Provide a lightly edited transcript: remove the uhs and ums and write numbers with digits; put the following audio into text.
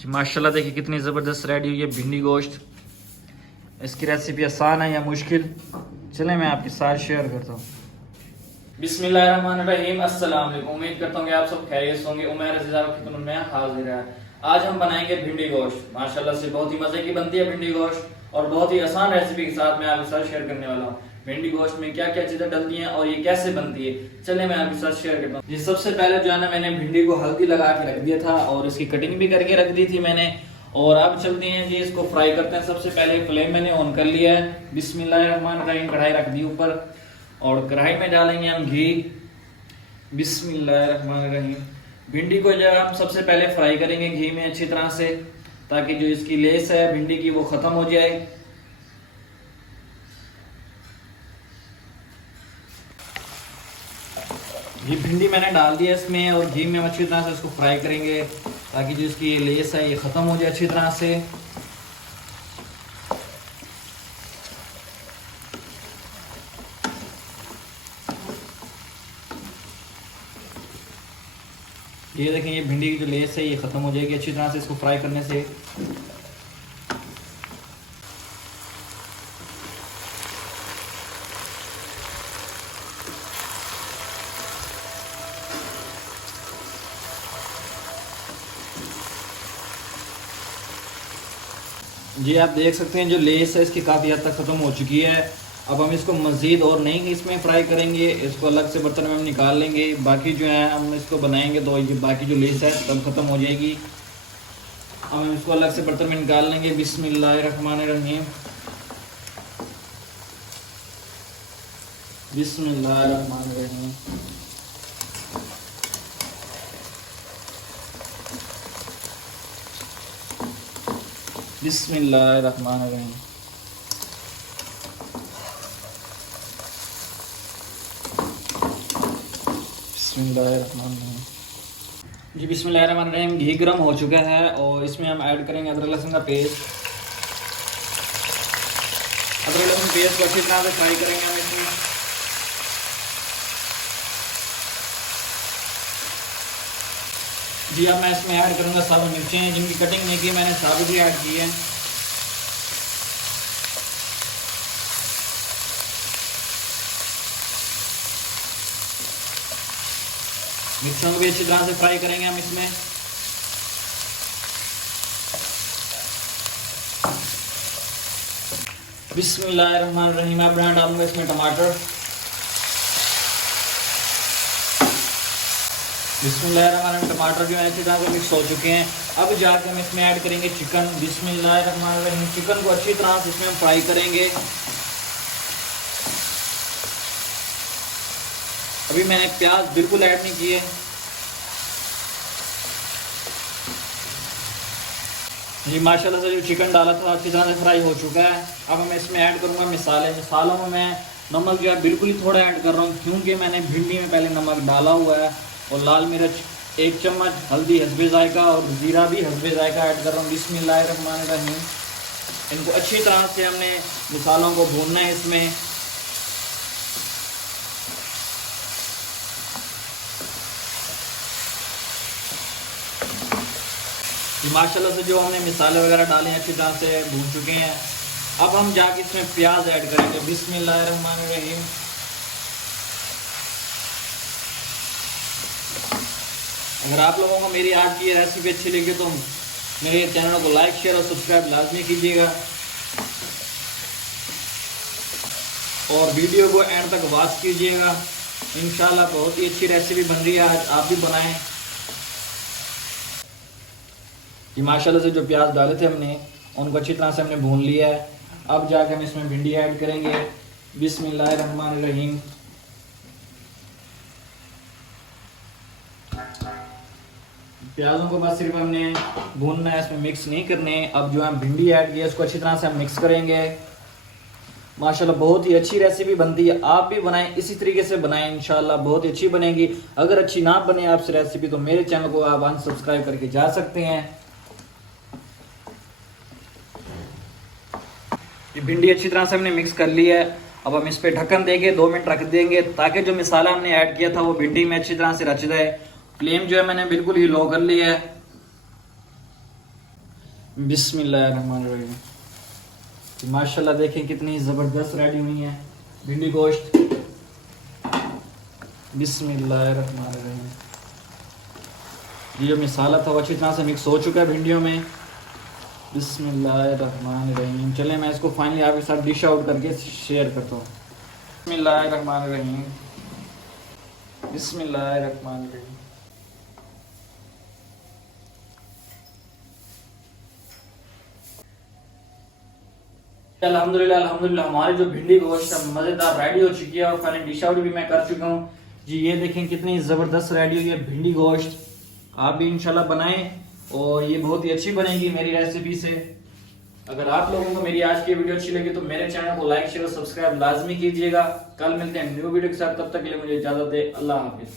जी माशाल्लाह देखिए कितनी ज़बरदस्त रेडी हुई है भिंडी गोश्त। इसकी रेसिपी आसान है या मुश्किल, चलें मैं आपके साथ शेयर करता हूँ। बिस्मिल्लाहिर्रहमानिर्रहीम, अस्सलाम वालेकुम। उम्मीद करता हूँ कि आप सब खैरियत से होंगे। उमर रज़ा की खिदमत में हाजिर है। आज हम बनाएंगे भिंडी गोश्त। माशाल्लाह से बहुत ही मज़े की बनती है भिंडी गोश्त और बहुत ही आसान रेसिपी के साथ मैं आपके साथ शेयर करने वाला हूँ। भिंडी गोश्त में क्या क्या चीज़ें डलती हैं और ये कैसे बनती है, चले मैं आपके साथ शेयर करता हूँ। जी सबसे पहले जो है ना, मैंने भिंडी को हल्दी लगा के रख दिया था और इसकी कटिंग भी करके रख दी थी मैंने। और अब चलते हैं जी, इसको फ्राई करते हैं। सबसे पहले फ्लेम मैंने ऑन कर लिया है। बिस्मिल्लाहिर्रहमानिर्रहीम, कढ़ाई रख दी ऊपर और कढ़ाई में डालेंगे हम घी। बिस्मिल्लाहिर्रहमानिर्रहीम। भिंडी को जो हम सबसे पहले फ्राई करेंगे घी में अच्छी तरह से, ताकि जो इसकी लेस है भिंडी की वो खत्म हो जाए। ये भिंडी मैंने डाल दिया इसमें और घी में हम अच्छी तरह से इसको फ्राई करेंगे, ताकि जो इसकी लेस है ये ख़त्म हो जाए अच्छी तरह से। ये देखें, ये भिंडी की जो लेस है ये ख़त्म हो जाएगी अच्छी तरह से इसको फ्राई करने से। जी आप देख सकते हैं जो लेस है इसकी काफ़ी हद तक ख़त्म हो चुकी है। अब हम इसको मज़ीद और नहीं इसमें फ्राई करेंगे, इसको अलग से बर्तन में हम निकाल लेंगे। बाकी जो है हम इसको बनाएंगे तो ये बाकी जो लेस है तब ख़त्म हो जाएगी। अब हम इसको अलग से बर्तन में निकाल लेंगे। बिस्मिल्लाहिर्रहमानिर्रहीम, बिस्मिल्लाहिर्रहमानिर्रहीम। बिस्मिल्लाहिर्रहमानिर्रहीम। बिस्मिल्लाहिर्रहमानिर्रहीम। जी बिस्मिल्लाहिर्रहमानिर्रहीम। घी गर्म हो चुका है और इसमें हम ऐड करेंगे अदरक लहसुन का पेस्ट। अदरक लहसुन पेस्ट को अच्छी तरह से फ्राई करेंगे हम इसमें। जी अब मैं इसमें ऐड करूँगा साबुत मिर्चें, जिनकी कटिंग नहीं की मैंने साबुत ही ऐड की है। मिर्चों को भी अच्छी तरह से फ्राई करेंगे हम इसमें। बिस्मिल्लाहिर्रहमानिर्रहीम। अब मैं डालूंगा इसमें टमाटर। बिस्मिल्लाहिर्रहमानिर्रहीम। टमाटर जो है अच्छी तरह से मिक्स हो चुके हैं। अब जाकर हम इसमें ऐड करेंगे चिकन। बिस्मिल्लाहिर्रहमानिर्रहीम। चिकन को अच्छी तरह से इसमें हम फ्राई करेंगे। अभी मैंने प्याज बिल्कुल ऐड नहीं किए। जी माशाल्लाह से जो चिकन डाला था अच्छी तरह से फ्राई हो चुका है। अब मैं इसमें ऐड करूँगा मसाले। मसालों में मैं नमक जो है बिल्कुल ही थोड़ा ऐड कर रहा हूँ, क्योंकि मैंने भिंडी में पहले नमक डाला हुआ है। और लाल मिर्च 1 चम्मच, हल्दी हस्बे जायका और ज़ीरा भी हस्बे जायका ऐड कर रहा हूँ। बिस्मिल्लाहिर्रहमानिर्रहीम। इनको अच्छी तरह से हमने मसालों को भूनना है इसमें। माशाल्लाह से जो हमने मसाले वगैरह डाले अच्छी तरह से भून चुके हैं। अब हम जाके इसमें प्याज ऐड करेंगे। बिस्मिल्लाहिर्रहमानिर्रहीम। अगर आप लोगों को मेरी आज की रेसिपी अच्छी लगी तो मेरे चैनल को लाइक, शेयर और सब्सक्राइब लाजमी कीजिएगा और वीडियो को एंड तक वॉच कीजिएगा। इंशाल्लाह बहुत ही अच्छी रेसिपी बन रही है, आज आप भी बनाएं। ये माशाल्लाह से जो प्याज डाले थे हमने उनको अच्छी तरह से हमने भून लिया है। अब जाके हम इसमें भिंडी ऐड करेंगे। बिस्मिल्लाहिर्रहमानिर्रहीम। प्याजों को बस सिर्फ हमने भूनना है, इसमें मिक्स नहीं करने। अब जो हम भिंडी ऐड किया उसको अच्छी तरह से हम मिक्स करेंगे। माशाल्लाह बहुत ही अच्छी रेसिपी बनती है, आप भी बनाएं, इसी तरीके से बनाएं, इंशाल्लाह बहुत ही अच्छी बनेगी। अगर अच्छी ना बने आपसे रेसिपी तो मेरे चैनल को आप अनसब्सक्राइब करके जा सकते हैं। ये भिंडी अच्छी तरह से हमने मिक्स कर ली है। अब हम इस पे ढक्कन देंगे, 2 मिनट रख देंगे, ताकि जो मसाला हमने ऐड किया था वो भिंडी में अच्छी तरह से रच जाए। फ्लेम जो है मैंने बिल्कुल ही लो कर ली है। बिस्मिल्लाहिर्रहमानिर्रहीम। माशाल्लाह देखें कितनी ज़बरदस्त रेडी हुई है भिंडी गोश्त। बिस्मिल्लाहिर्रहमानिर्रहीम। ये जो मसाला था वो अच्छी तरह से मिक्स हो चुका है भिंडियों में। बिस्मिल्लाहिर्रहमानिर्रहीम। चलें मैं इसको फाइनली आपके साथ डिश आउट करके शेयर करता हूँ। बिस्मिल्लाहिर्रहमानिर्रहीम। बिस्मिल्लाहिर्रहमानिर्रहीम। अल्हम्दुलिल्लाह अल्हम्दुलिल्लाह हमारी जो भिंडी गोश्त मज़ेदार रेडी हो चुकी है और फाइनली डिश आउट भी मैं कर चुका हूँ जी। ये देखें कितनी ज़बरदस्त रेडी हुई है भिंडी गोश्त। आप भी इंशाल्लाह बनाएं और ये बहुत ही अच्छी बनेगी मेरी रेसिपी से। अगर आप लोगों को मेरी आज की वीडियो अच्छी लगी तो मेरे चैनल को लाइक शेयर और सब्सक्राइब लाजमी कीजिएगा। कल मिलते हैं न्यू वीडियो के साथ, तब तक के लिए मुझे इजाजत दे। अल्लाह हाफिज।